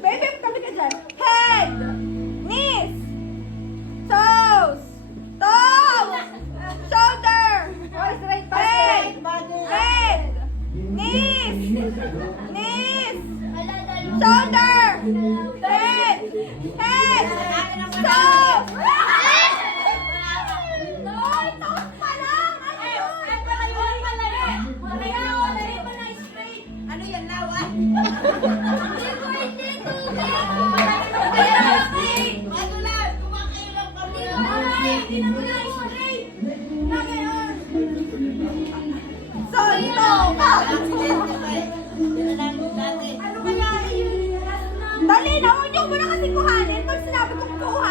Baby, tabi ka dyan. Head. Knees. Toes. Toes. Shoulder. Voice right. Head. Head. Knees. Knees. Shoulder. Head. Head. Toes. Ay, toes pa lang. Ano yun? Ano yan, lawan? Ano lang, kumakayo lang kami. Solto ka. Ano kaya yun? Dali na, huwag niyo muna kasi kuhanin. Pag sinabi kong kuha,